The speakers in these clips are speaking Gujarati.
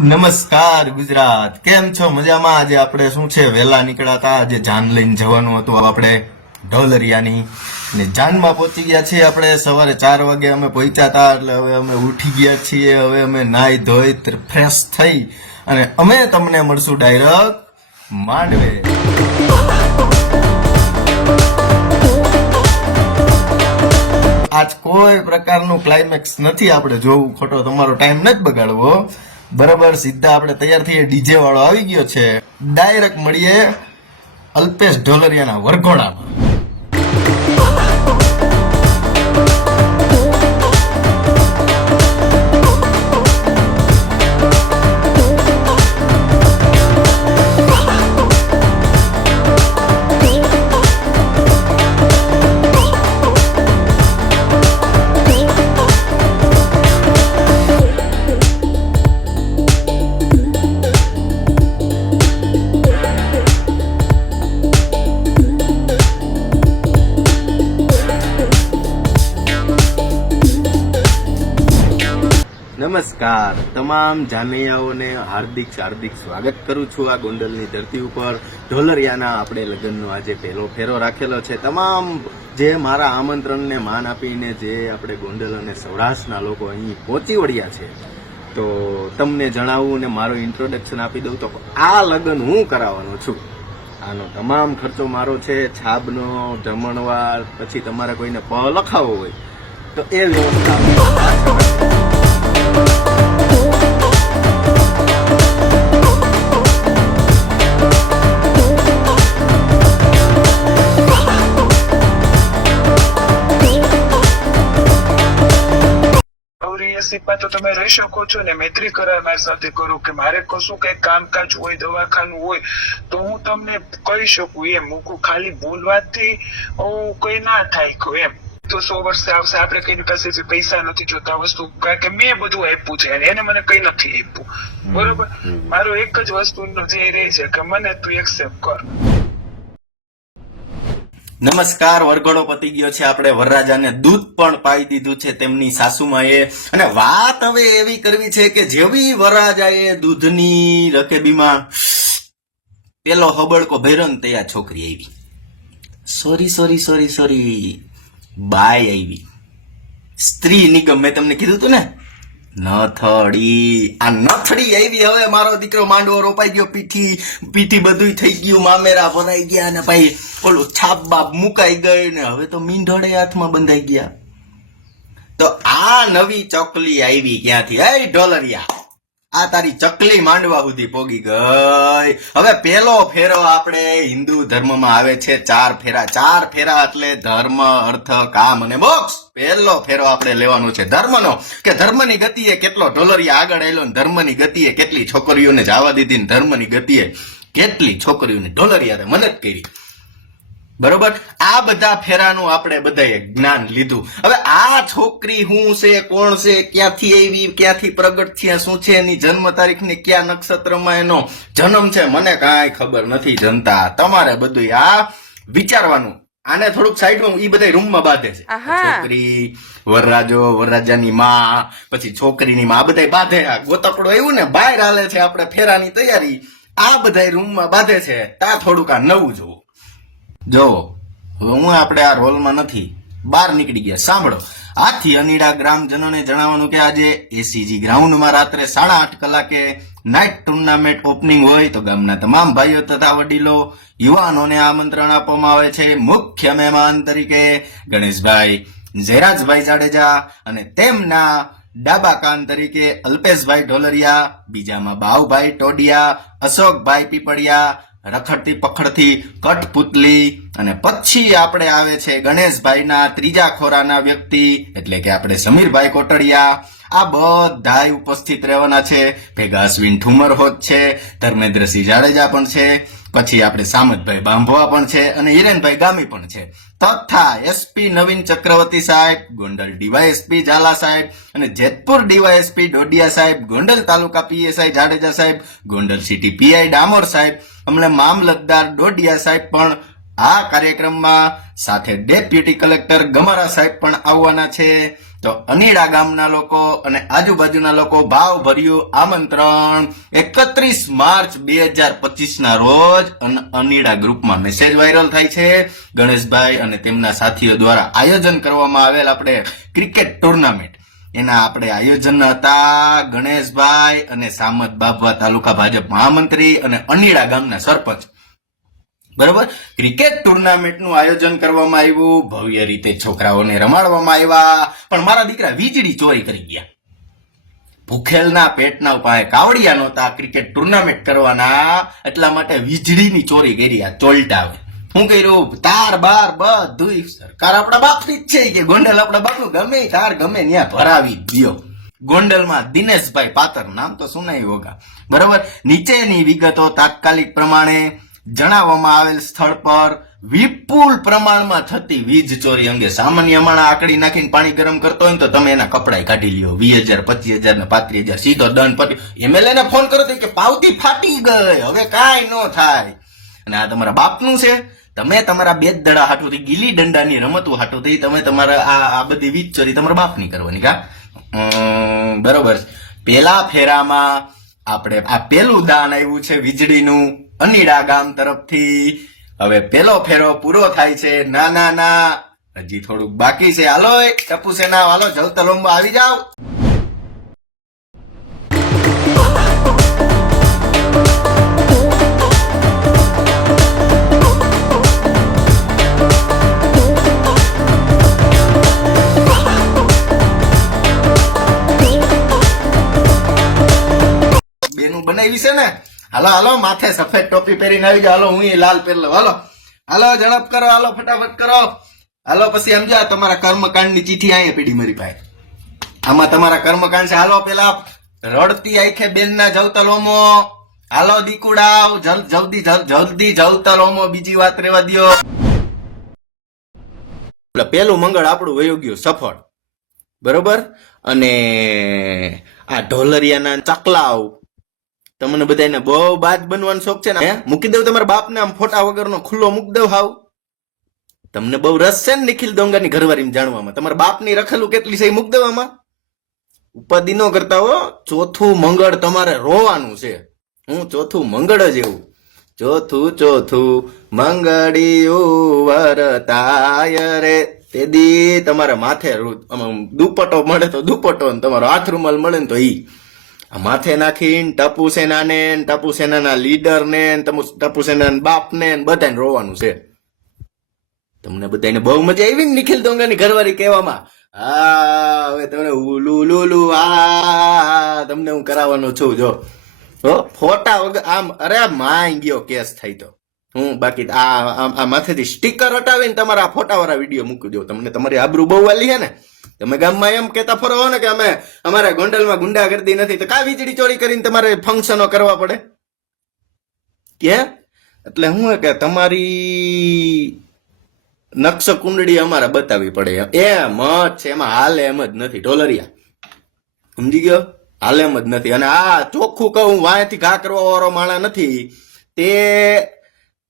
નમસ્કાર ગુજરાત, કેમ છો? મજામાં? આજે આપણે શું છે, વહેલા નીકળ્યા હતા. આજે જાન લઈને જવાનું હતું આપણે ઢોલરિયાની, ને જાનમાં પહોંચી ગયા છીએ આપણે. સવારે 4 વાગે અમે પહોંચ્યા હતા, એટલે હવે અમે ઉઠી ગયા છીએ. હવે અમે નાહી ધોઈ ફ્રેશ થઈ અને અમે તમને મળશું ડાયરેક્ટ માંડવે. આજ કોઈ પ્રકારનું ક્લાઇમેક્સ નથી આપણે જોવું, ખોટો તમારો ટાઈમ નથી બગાડવો. બરાબર, સીધા આપણે તૈયાર થઈએ. ડીજે વાળો આવી ગયો છે. ડાયરેક્ટ મળીએ અલ્પેશ ઢોલરિયાના વરઘોડામાં. નમસ્કાર, તમામ જાનૈયાઓને હાર્દિક સ્વાગત કરું છું આ ગોંડલની ધરતી ઉપર. ઢોલરિયાના આપણે લગ્નનો આજે પહેલો ફેરો રાખેલો છે. તમામ જે મારા આમંત્રણને માન આપીને જે આપણે ગોંડલ અને સૌરાષ્ટ્રના લોકો અહીં પહોંચી વળ્યા છે, તો તમને જણાવું ને મારો ઇન્ટ્રોડક્શન આપી દઉં તો આ લગ્ન હું કરાવવાનો છું. આનો તમામ ખર્ચો મારો છે. છાબનો, જમણવાર, પછી તમારે કોઈને પ લખાવવો હોય તો એ વ્યવસ્થા. તો તમે રહી શકો છો ને મૈત્રી કરાર મારી સાથે કરો કે મારે કશું કઈ કામકાજ હોય, દવાખાનું હોય તો હું તમને કહી શકું. એમ મૂકું ખાલી બોલવાથી કઈ ના થાય એમ. તો 100 વર્ષે આવશે, આપણે કઈ પાસે પૈસા નથી જોતા વસ્તુ, કારણ કે મેં બધું આપ્યું છે અને એને મને કઈ નથી આપ્યું. બરોબર, મારો એક જ વસ્તુ જે રહે છે કે મને તું એક્સેપ્ટ કર. નમસ્કાર, વરઘોડો પતી ગયો છે. આપણે વરરાજાને દૂધ પણ પાઈ દીધું છે તેમની સાસુમાએ. અને વાત હવે એવી કરવી છે કે જેવી વરરાજાએ દૂધની રકેબીમાં પેલો હબડકો ભર્યો ને ત્યાં છોકરી આવી. સોરી બાય આવી. સ્ત્રી નિગમ મેં તમને કીધું હતું ને, નથડી. આ નથડી આવી. હવે મારો દીકરો માંડવો રોપાઈ ગયો, પીઠી બધું થઈ ગયું, મામેરા ભરાઈ ગયા અને ભાઈ ઓલું છાપ બાપ મુકાઈ ગઈ ને હવે તો મીંઢોળે હાથમાં બંધાઈ ગયા. તો આ નવી ચકલી આવી ક્યાંથી? એ ઢોલરિયા, આ તારી ચકલી માંડવા સુધી પોગી ગઈ. હવે પેલો ફેરો આપણે હિન્દુ ધર્મમાં આવે છે 4 ફેરા. 4 ફેરા એટલે ધર્મ, અર્થ, કામ અને મોક્ષ. પહેલો ફેરો આપણે લેવાનો છે ધર્મનો, કે ધર્મની ગતિએ કેટલો ઢોલરિયા આગળ આવેલો ને ધર્મની ગતિએ કેટલી છોકરીઓને જવા દીધી ને ધર્મની ગતિએ કેટલી છોકરીઓને ઢોલરિયાએ મદદ કરી. બરોબર, આ બધા ફેરાનું આપણે બધાએ જ્ઞાન લીધું. હવે આ છોકરી શું છે, કોણ છે, ક્યાંથી આવી, ક્યાંથી પ્રગટ થયા, શું છે એની જન્મ તારીખ ની, કયા નક્ષત્રમાં એનો જન્મ છે, મને કાંઈ ખબર નથી. જનતા તમારે બધું આ વિચારવાનું. આને થોડુંક સાઈડમાં ઈ બધા રૂમમાં બાંધે છે. છોકરી, વરરાજો, વરરાજાની માં, પછી છોકરીની માં, આ બધા બાંધે. ગોતકડો એવું ને બહાર હાલે છે આપણે ફેરાની તૈયારી, આ બધા રૂમમાં બાંધે છે. તા થોડુંક આ નવું જોવું. જો હું આપણે આ રોલમાં નથી, બહાર નીકળી ગયા. સાંભળો, આથી અનીડા ગ્રામજનોને જણાવવાનું કે આજે એસીજી ગ્રાઉન્ડમાં રાત્રે 8:30 કલાકે નાઇટ ટુર્નામેન્ટ ઓપનિંગ હોય તો ગામના તમામ ભાઈઓ તથા વડીલો, યુવાનોને આમંત્રણ આપવામાં આવે છે. મુખ્ય મહેમાન તરીકે ગણેશભાઈ જયરાજભાઈ જાડેજા અને તેમના ડાબા કાન તરીકે અલ્પેશભાઈ ઢોલરિયા, બીજામાં બાઉભાઈ ટોડિયા, અશોકભાઈ પીપળિયા, રખડતી પખડતી કઠપુતલી, અને પછી આપણે આવે છે ગણેશભાઈના ત્રીજા ખોરાના વ્યક્તિ એટલે કે આપણે સમીરભાઈ કોટડિયા. આ બધાય ઉપસ્થિત રહેવાના છે. ભેગા અશ્વિન ઠુમર હોત છે, ધર્મેન્દ્રસિંહ જાડેજા પણ છે, પછી આપણે સામતભાઈ બાંભવા પણ છે અને હિરેનભાઈ ગામી પણ છે, તથા એસપી નવીન ચક્રવર્તી સાહેબ, ગોંડલ ડીવાયએસપી ઝાલા સાહેબ અને જેતપુર ડીવાયએસપી ડોડિયા સાહેબ, ગોંડલ તાલુકા પીએસઆઈ જાડેજા સાહેબ, ગોંડલ સિટી પીઆઈ ડામોર સાહેબ, અમને મામલતદાર ડોડિયા સાહેબ પણ આ કાર્યક્રમમાં, સાથે ડેપ્યુટી કલેક્ટર ગમારા સાહેબ પણ આવવાના છે. તો અનીડા ગામના લોકો અને આજુબાજુના લોકો ભાવભર્યું આમંત્રણ 31 માર્ચ 2025 ના રોજ અનીડા ગ્રુપમાં મેસેજ વાયરલ થાય છે. ગણેશભાઈ અને તેમના સાથીઓ દ્વારા આયોજન કરવામાં આવેલ આપણે ક્રિકેટ ટુર્નામેન્ટ એના આપણે આયોજન હતા. ગણેશભાઈ અને સામત બાબવા તાલુકા ભાજપ મહામંત્રી અને અનીડા ગામના સરપંચ, બરોબર, ક્રિકેટ ટુર્નામેન્ટનું આયોજન કરવામાં આવ્યું. ભવ્ય રીતે છોકરાઓને રમાડવામાં આવ્યા. પણ મારા દીકરા વીજળી ચોરી કરી ગયા. ભૂખેલના પેટના ઉપાય કાવડિયા નહોતા ક્રિકેટ ટુર્નામેન્ટ કરવાના, એટલા માટે વીજળીની ચોરી કરી. આ ચોલટાવે શું કર્યું? તાર બાર બધું સરકાર આપણા બાપની જ છે કે ગોંડલ આપણા બાપનું ગમે તાર ગમે ત્યાં ભરાવી દો. ગોંડલમાં દિનેશભાઈ પાતર, નામ તો સુનાઈ હોગા, બરોબર. નીચેની વિગતો તાત્કાલિક પ્રમાણે જણાવવામાં આવેલ સ્થળ પર વિપુલ પ્રમાણમાં થતી વીજ ચોરી અંગે સામાન્ય માણસ આકડી નાખીને પાણી ગરમ કરતો હોય ને તો તમે એના કપડા કાઢી લ્યો. 20,000, 25,000 ને 35,000 સીધો દંડ પતી. એમએલએ ને ફોન કરો કે પાવતી ફાટી ગઈ, હવે કાંઈ ન થાય. અને આ તમારા બાપનું છે. તમે તમારા બે દડા હાટુથી ગીલી દંડાની રમતું હાટુથી તમે તમારા આ બધી વીજ ચોરી તમારા બાપની કરવાની કા, બરોબર. પેલા ફેરામાં આપણે આ પેલું દાન આવ્યું છે વીજળીનું અનીડા ગામ તરફથી. હવે પેલો ફેરો પૂરો થાય છે. ના હજી થોડુંક બાકી છે. હાલો ટપુ સેના, હાલો જવતલોમ્બો આવી જાવ. બેનું બનાવી છે ને. હાલો માથે સફેદ ટોપી પહેરીને આવી જાવ. હાલો હું લાલ પહેરી લઉં. હાલો ઝડપ કરો, હાલો ફટાફટ કરો. હાલો પછી સમજા તમારા કર્મકાંડ ની ચીઠી અહીંયા પીડી મારી પાસે. આમાં તમારા કર્મકાંડ છે. હાલો પેલા રડતી આંખે બેન ના જવતલોમો. હાલો દીકુડાવ, જલ્દી જવતલોમો. બીજી વાત રહેવા દો. પેલું મંગળ આપણું વયો ગયું સફળ, બરોબર. અને આ ઢોલરિયાના ચકલાવ, તમને બધાને બહુ બાજ બનવાનો શોખ છે ને. મૂકી દઉં તમારા બાપને આમ ફોટા વગરનો ખુલ્લો મૂકી દઉં હાવ. તમને બહુ રસ છે ને નિખિલ દોંગાની ઘરવાળી જાણવામાં. તમારા બાપની રખેલું કેટલી છે મૂકી દઉં આમાં. ઉપાધિ ન કરતા હો. ચોથું મંગળ તમારે રોવાનું છે. હું ચોથું મંગળ જ એવું. ચોથું મંગળિયું વરતાય રે. તેદી તમારે માથે દુપટ્ટો મળે તો દુપટ્ટો, તમારો હાથ રૂમાલ મળે ને તો ઈ માથે નાખીને ટપુ સેનાને, ટપુ સેનાના લીડર ને, ટપુ સેનાના બાપ ને બધાને રોવાનું છે. તમને બધાને બહુ મજા આવી ને નિખિલ દોંગાની ઘરવાળી કહેવામાં. હા હવે તમને ઉલુલુલુ આ તમને હું કરાવવાનો છું. જો ફોટા વગર આમ, અરે માય ગયો કેસ થાય તો હું બાકી આ માથેથી સ્ટીકર હટાવીને તમારા ફોટા વાળા વિડીયો મૂકી દો. તમને તમારી આબરૂ બહુ વાલી છે ને. તમે ગામમાં એમ કેતા ફરો ને કે અમે અમારા ગોંડલમાં ગુંડાગર્દી નથી, તો કા વીજળી ચોરી કરીને તમારે ફંક્શનો કરવા પડે કે? એટલે હું કે તમારી નકશ કુંડળી અમારે બતાવવી પડે એમ જ છે. એમાં હાલે એમ જ નથી ઢોલરિયા, સમજી ગયો? હાલે એમ જ નથી. અને આ ચોખ્ખું કહું, વાંયથી ઘા કરવા વાળો માણા નથી. તે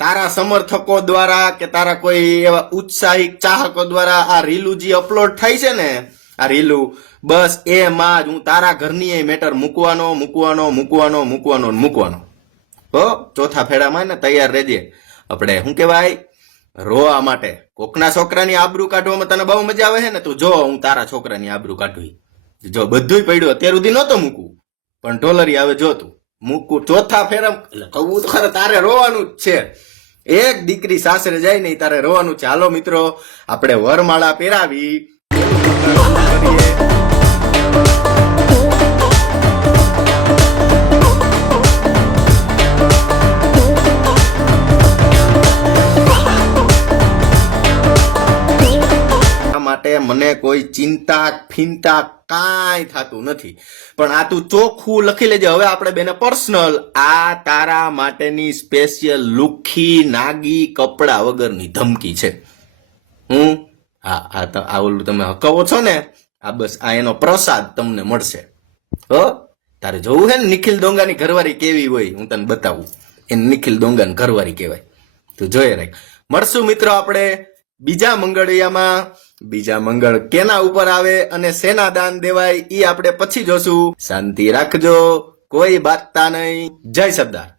તારા સમર્થકો દ્વારા કે તારા કોઈ એવા ઉત્સાહિક ચાહકો દ્વારા આ રીલું જે અપલોડ થાય છે ને, આ રીલું બસ એમાં જ હું તારા ઘરની મેટર મૂકવાનો. હો ચોથા ફેરામાં ને તૈયાર રહેજે. આપણે શું કહેવાય, રોવા માટે. કોકના છોકરાની આબરૂ કાઢવામાં તને બહુ મજા આવે છે ને, તું જો હું તારા છોકરાની આબરૂ કાઢવી. જો બધું પડ્યું અત્યાર સુધી નહોતો મૂકવું, પણ ઢોલરી આવે જો તું મૂકું ચોથા ફેરા. એટલે કહું તો ખરે તારે રોવાનું જ છે. એક દીકરી સાસરે જાય નહીં તારે રોવાનું છે. હાલો મિત્રો, આપણે વરમાળા પહેરાવી માટે મને કોઈ ચિંતા ફિંતા કાંઈ થતું નથી. પણ આ તું ચોખ્ખું લખી લેજે. હવે આપણે બેને પર્સનલ આ તારા માટેની સ્પેશિયલ લુખી નાગી કપડા વગરની ધમકી છે. આ ઓલું તમે હકાવો છો ને, આ બસ આ એનો પ્રસાદ તમને મળશે. હો તારે જોવું છે ને નિખિલ દોંગાની ઘરવાળી કેવી હોય, હું તને બતાવું. એને નિખિલ દોંગાની ઘરવાળી કહેવાય. તું જોઈ રાખ. મળશું મિત્રો આપણે બીજા મંગળિયામાં બીજા મંગળ કેના ઉપર આવે અને સેના દાન દેવાય ઈ આપણે પછી જોશું. શાંતિ રાખજો, કોઈ બાતતા નહીં. જય સરદાર.